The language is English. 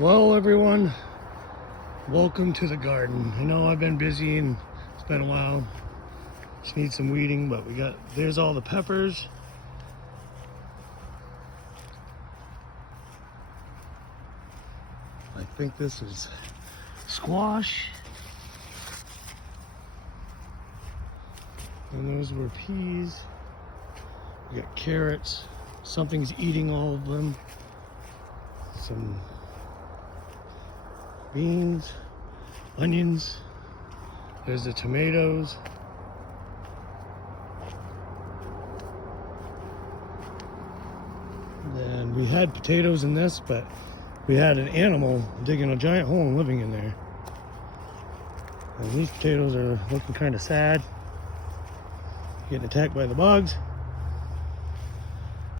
Well, everyone, welcome to the garden. I know I've been busy and it's been a while. Just need some weeding, but there's all the peppers. I think this is squash. And those were peas. We got carrots. Something's eating all of them. Some beans, onions. There's the tomatoes. And we had potatoes in this, but we had an animal digging a giant hole and living in there. And these potatoes are looking kind of sad. Getting attacked by the bugs.